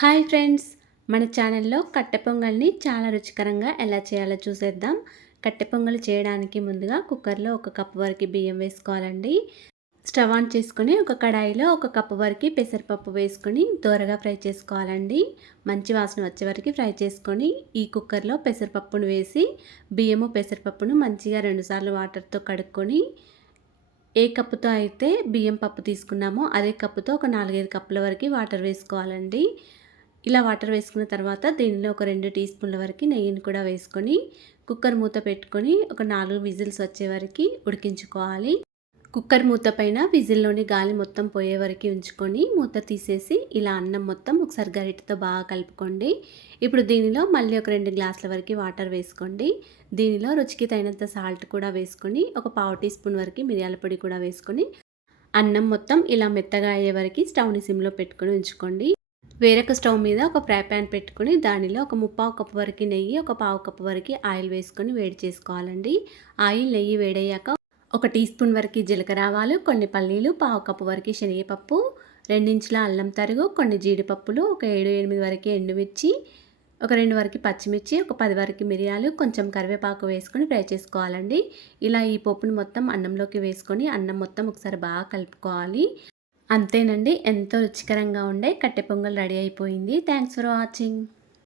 Hi friends, మన ఛానల్లో కట్టె పొంగల్ని చాలా రుచికరంగా ఎలా చేయాలో చూసేద్దాం. కట్టె పొంగల్ చేయడానికి ముందుగా కుక్కర్లో 1 కప్పు వరకు బియ్యం వేసుకోవాలండి. స్టవ్ ఆన్ చేసుకొని ఒక కడాయిలో 1 కప్పు వరకు పెసరపప్పు వేసుకొని దోరగా ఫ్రై చేసుకోవాలండి. మంచి వాసన వచ్చే వరకు ఫ్రై చేసుకొని ఈ కుక్కర్లో పెసరపప్పును వేసి బియ్యము పెసరపప్పును మంచిగా 2 సార్లు వాటర్తో కడుక్కొని ఏ కప్పుతో అయితే బియ్యం పప్పు తీసుకున్నామో అదే కప్పుతో ఒక 4, 5 కప్పుల వరకు వాటర్ వేసుకోవాలండి. ఇలా వాటర్ వేసుకున్న తర్వాత దీనిలో ఒక 2 టీ స్పూన్ల వరకు నెయ్యిని కూడా వేసుకొని కుక్కర్ మూత పెట్టుకొని ఒక 4 విజిల్స్ వచ్చే వరకు ఉడికించుకోవాలి. కుక్కర్ మూత పైన విజిల్లోని గాలి మొత్తం పోయే వరకు ఉంచుకొని మూత తీసేసి ఇలా అన్నం మొత్తం ఒకసారి గరిటెతో బాగా కలుపుకోండి. ఇప్పుడు దీనిలో మళ్ళీ ఒక 2 గ్లాసుల వరకు వాటర్ వేసుకోండి. దీనిలో రుచికి తగినంత సాల్ట్ కూడా వేసుకొని ఒక పావు టీ స్పూన్ వరకు మిరియాల పొడి కూడా వేసుకొని అన్నం మొత్తం ఇలా మెత్తగా అయ్యే వరకు స్టవ్ని సిమ్లో పెట్టుకొని ఉంచుకోండి. వేరొక స్టవ్ మీద ఒక ఫ్రై ప్యాన్ పెట్టుకొని దానిలో ఒక ముప్పావు కప్పు వరకు నెయ్యి, ఒక పావు కప్పు వరకు ఆయిల్ వేసుకొని వేడి చేసుకోవాలండి. ఆయిల్ నెయ్యి వేడయ్యాక ఒక టీ స్పూన్ వరకు జీలకర్ర ఆవాలు, కొన్ని పల్లీలు, పావు కప్పు వరకు శనగపప్పు, 2 ఇంచుల అల్లం తరుగు, కొన్ని జీడిపప్పులు, ఒక 7, 8 వరకు ఎండుమిర్చి, ఒక 2 వరకు పచ్చిమిర్చి, ఒక 10 వరకు మిరియాలు, కొంచెం కరివేపాకు వేసుకొని ఫ్రై చేసుకోవాలండి. ఇలా ఈ పోపును మొత్తం అన్నంలోకి వేసుకొని అన్నం మొత్తం ఒకసారి బాగా కలుపుకోవాలి. అంతేనండి, ఎంతో రుచికరంగా ఉండే కట్టె పొంగల్ రెడీ అయిపోయింది. Thanks for watching.